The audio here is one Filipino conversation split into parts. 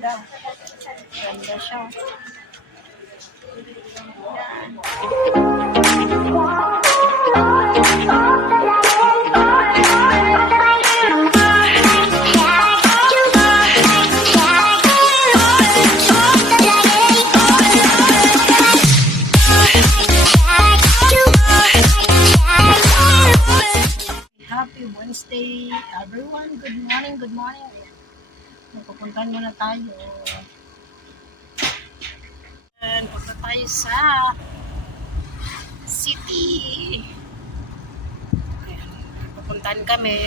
Ganda. Ganda siya. Happy Wednesday, everyone. Good morning, good morning. Magpupuntahan muna tayo. And punta tayo sa city. Ayan. Kami.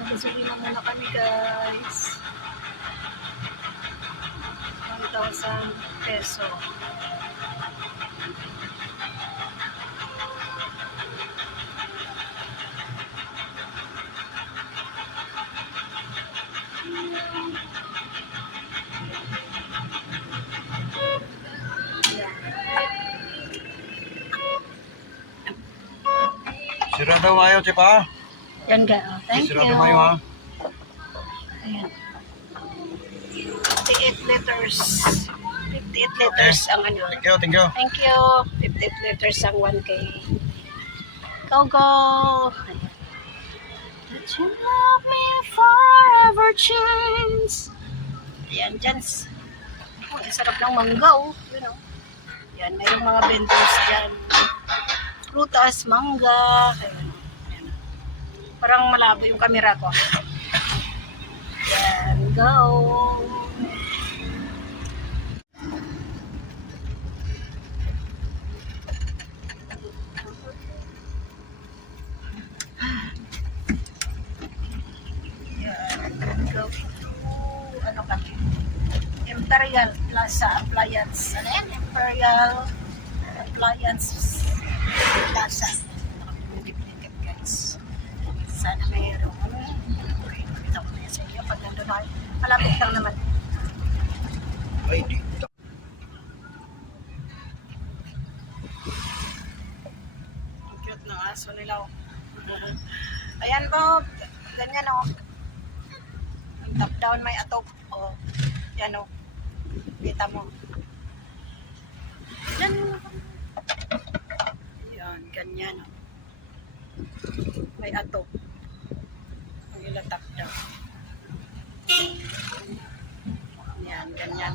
Nagsabi na muna kami guys. 1,000 peso. Sirado mayo, Chipa. Yan ga. Oh, thank you. Sirado mayo, ha? Ayan. 58 liters. 58 liters ang ano. Thank you, thank you. Thank you. 58 liters ang 1K. Go, go. That you love me forever change. Ayan, dyan. Oh, ang sarap ng mangga, oh. You know. Yan, mayroong mga vendors dyan. Prutas, mangga. Ayan. Ayan. Parang malabo yung camera ko. Yan, go. Yan, go to, ano? Imperial Plaza Appliance. Ano yan? Imperial Appliance Plaza. Nakapagpipilikat guys. Sana mayroon. Pakita ko na sa inyo pag nandun ako. Malapit lang naman. Ay, di. Ang cute ng aso nila. oh. Ayan po, ganyan o. Top down may atop. O, oh. yan o. Oh. Kita mo. Yan. Yan, ganyan o. May atop. Ang ila top down. Yan, ganyan.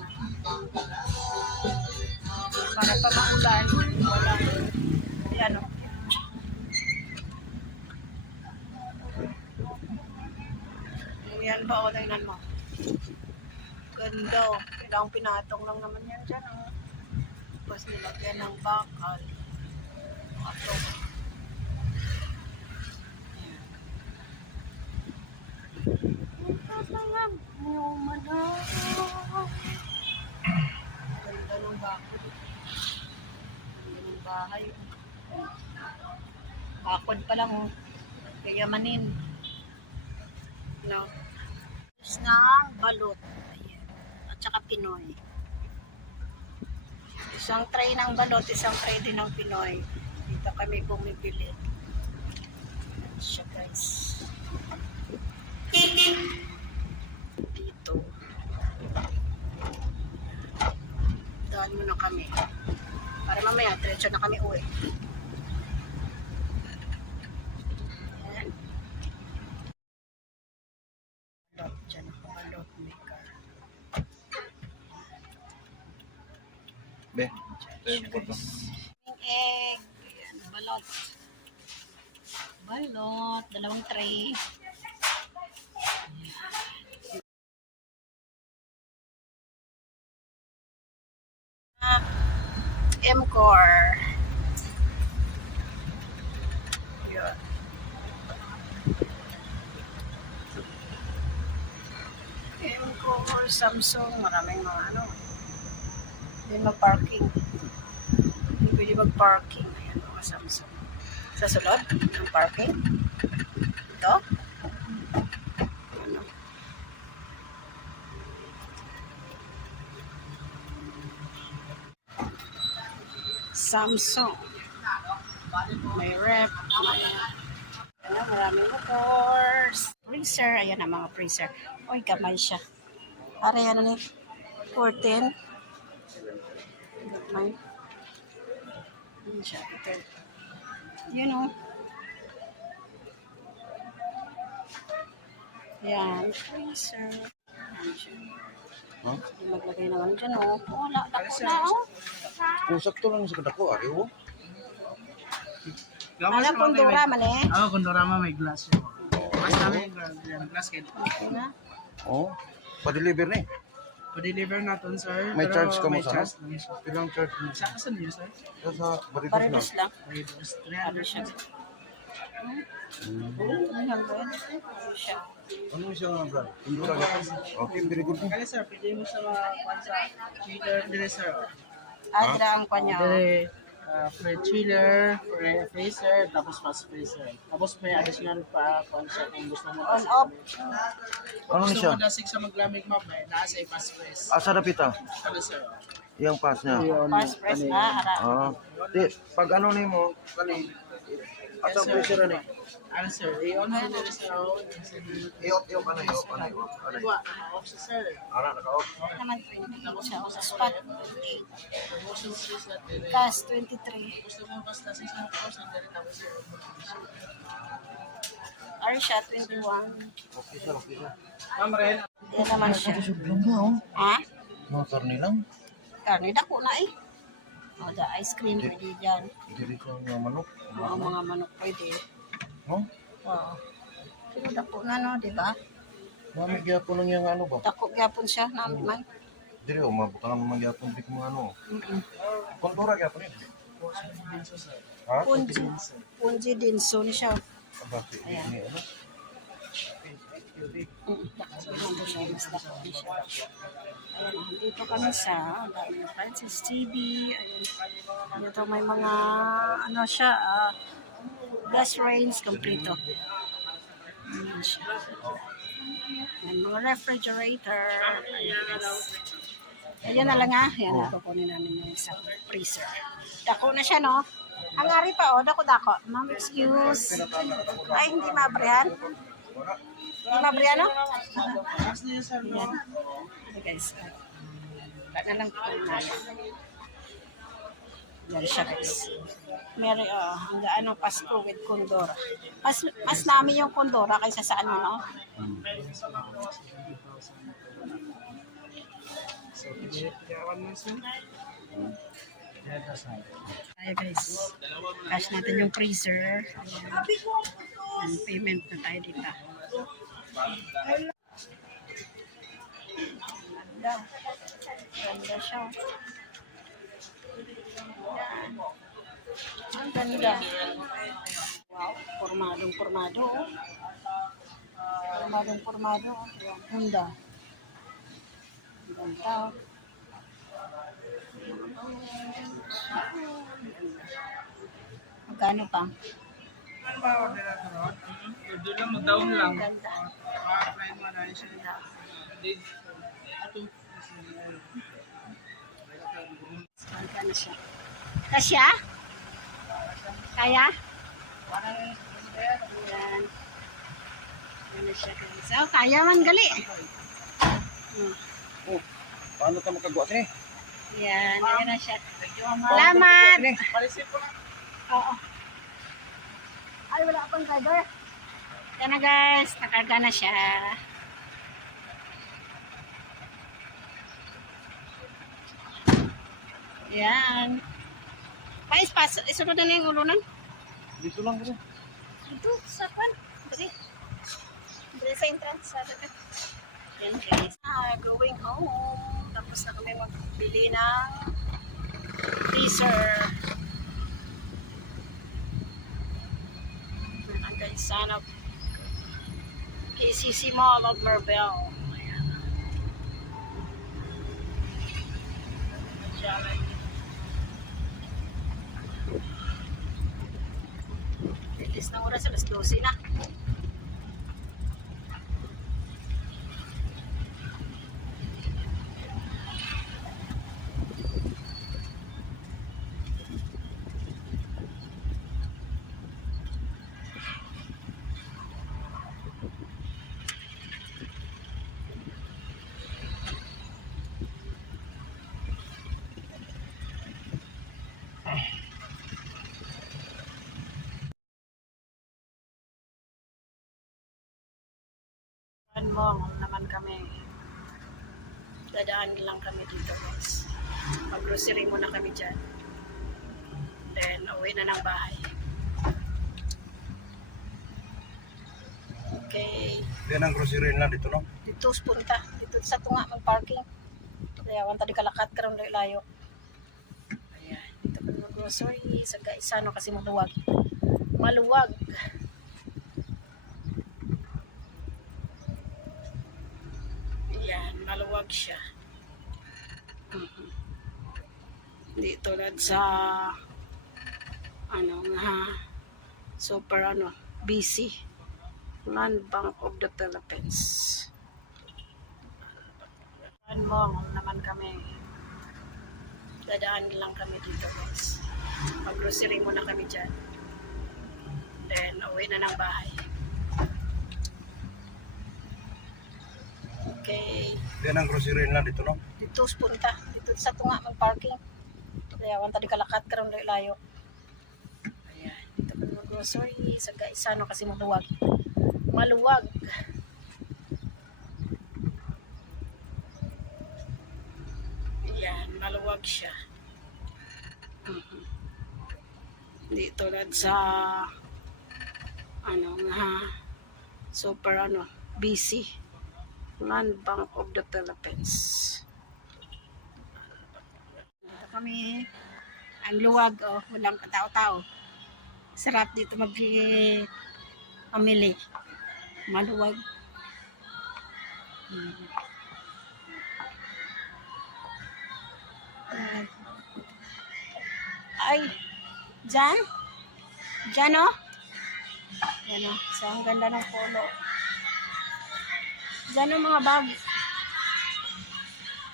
Para pa maulan, wala. Yan o. Yan ba o tingnan mo? Ganda o. Kailangang pinatong lang naman yan dyan o. Tapos nilagyan ng bakal. Ato. Ganda ng bakod. Ganda ng bahay. Bakod pa lang o. Kayamanin. No. Tapos ng balot. Ayan. At saka Pinoy. Isang tray ng balot, isang tray din ng Pinoy. Dito kami bumibili. Ayan siya guys. Dito. Daan muna kami. Para mamaya, diretso na kami uwi. Balot. Dalawang tray. Ah, M-Core. M-Core, Samsung, maraming mga ano. Hindi mag-parking. Hindi pwede mag-parking. Ayan, mga Samsung sa sulod ng parking. Ito. Samsung. May rep. Ayan na, maraming motors. Freezer. Ayan na mga freezer. Uy, gamay siya. Para yan ni 14. Gamay. Ayan siya. 13. Yun know. o. Yan. Freezer. Huh? Maglagay naman dyan o. Wala, dako na o. Kung sakto lang sa kadako, ari oh. o. Alam, kundura man eh. Oo, kundura man may glass yun. Mas namin yung glass kayo. Diba? Oo. Pa-deliver na eh. Pa-deliver. Pa-deliver natin, sir. May Pero charge ka mo may sa charge lang siya. Ilang charge mo? Sa kasan niyo, sir? Sa sa Baritos lang. Paredos lang. Raiders. Ano 300 siya? Hmm. Ano Ano siya? Ano siya nga brad? Indura ka. Okay, very good. Kali, sir, pwede mo sa mga kwan sa chiller dire, sir. Ah, dila ang kanya. Dire, uh, for chiller, for freezer, tapos fast freezer. Tapos may additional pa kung siya kung gusto mo. On off. Ano ni Gusto siya? mo dasig sa maglamig map, may nasa fast freeze. Asa na pita? Kali, sir. Yang pass niya. Fast press na. Ara. Ah. Di, pag ano ni mo, kani, Yes, sir. pressure ni? Ano, sir? I-on mo dire, sir. Iyop, iyop, ano, iyop, ano, iyop, ano, iyop. Iwa, off siya, sir. Ara, naka-off. Naman 20 siya. Sa spot. Gas 23. Gusto mo basta 6,000 dire tapos sir. R siya 21. Okay siya, okay siya. Ma'am Ren, Yan naman siya. Na, oh. Ha? Mga karni lang. Karne dako na eh. O, da ice cream pwede dyan. Dili ko nga manok. Mga mga manok pwede. No? Oo. Pero dako na no, di ba? Mami, gyapon lang yung ano ba? Dako gyapon siya namin man. Dili, oh, mabutan naman gyapon dik mga ano. Mm-mm. Kontura gyapon sir. Ha? Punji. Punji din so ni siya. Aba, Ayan. ano? Mm, dako na siya. Mas dako na siya. Ayan, dito kami sa Francis TV. Ayun. Dito may mga ano siya, ah, gas range kompleto. Ayan siya. Ayan, mga refrigerator. Ayan. Ayan na lang ah. Ayan na, kukunin namin yung isang freezer. Dako na siya, no? Ang ari pa, oh. Dako-dako. Ma'am, excuse. Ay, hindi mabrihan. Hindi mabrihan, no? Mas niya sir no. Ayan. Okay, guys. Wala lang po na. Yan siya, guys. Mary, oh, ang gaan ng Pasko with Condora. Mas, mas namin yung Condora kaysa sa ano, no? Sir. Ayan, guys. Cash natin yung freezer. Ayan. Ayan, payment na tayo dito. Ganda. Ganda siya. Ang ganda. Wow, formadong formado. Formadong formado. Ang ganda. oh. Magkano pa? Ano ba order natin ron? Doon lang mag-down lang. Ma-apply mo na siya. Did. Ito. Magkano siya? Kasya? Kaya? Siya guys? Oh, kaya man gali. Oh, paano ka makagawa sini? Yan, ayan na siya. Salamat! Palisip ko na. Oo. Ay, wala pang driver. Yan na guys, nakarga na siya. Yan. Pais, pas, isunod na na yung ulunan. Dito lang kasi. Ito, sa pan. Dali. Dali sa entrance. Sa. Yan guys. Ah, going home. Tapos na kami magbili ng freezer. Guys, sana KCC Mall of Marvel. Ayan. Diyan. Ilis na oras, alas 12 na. Ano mo, naman kami. Dadaan lang kami dito guys. Mag-grocery muna kami dyan. Then, uwi na ng bahay. Okay. Yan ang grocery na dito, no? Dito punta. Dito sa tunga mag-parking. Kaya wanta di kalakat karon dahil layo. Ayan. Dito kami mag-grocery. Sa kaisa no kasi maluwag. Maluwag. Ayan. Maluwag siya. Mhm. Di tulad sa ano nga super ano busy Land Bank of the Philippines. Ano mo, naman kami. Dadaan lang kami dito guys. Mag-grocery muna kami dyan. Then, uwi na ng bahay. Okay. Yan ang grocery na dito, no? Dito punta. Dito sa tunga mag-parking. Kaya wanta di kalakat karon dahil layo. Ayan. Dito kami mag-grocery. Sa kaisa no kasi maluwag. Maluwag. Ayan. Maluwag siya. Mhm. Di tulad sa ano nga super ano busy Land Bank of the Philippines. Dito kami. Ang luwag, oh. Walang katao-tao. Sarap dito mag pamili. Maluwag. Hmm. Ay. Diyan? Diyan, oh. Yan, oh. So, ang ganda ng polo. Diyan ang mga bag.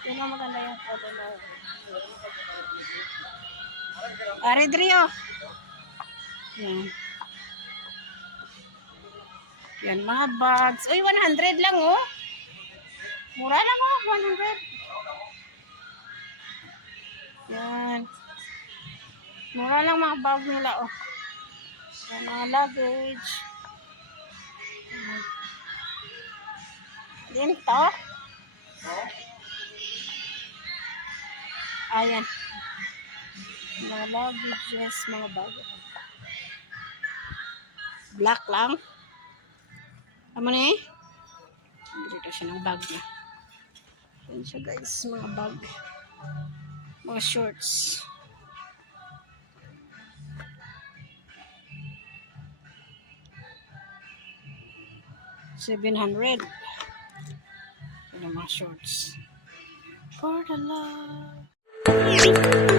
Yan ang maganda yung photo na. Ari Drio. Yan. Yan mga bags. Uy, 100 lang oh. Mura lang oh, 100. Yan. Mura lang mga bag nila oh. Yan mga luggage. Din to. Ayan. Mga luggages, mga bag. Black lang. Ano na eh? Dito siya ng bag niya. Ayan siya guys, mga bag. Mga shorts. Seven hundred. Mga shorts. For the love.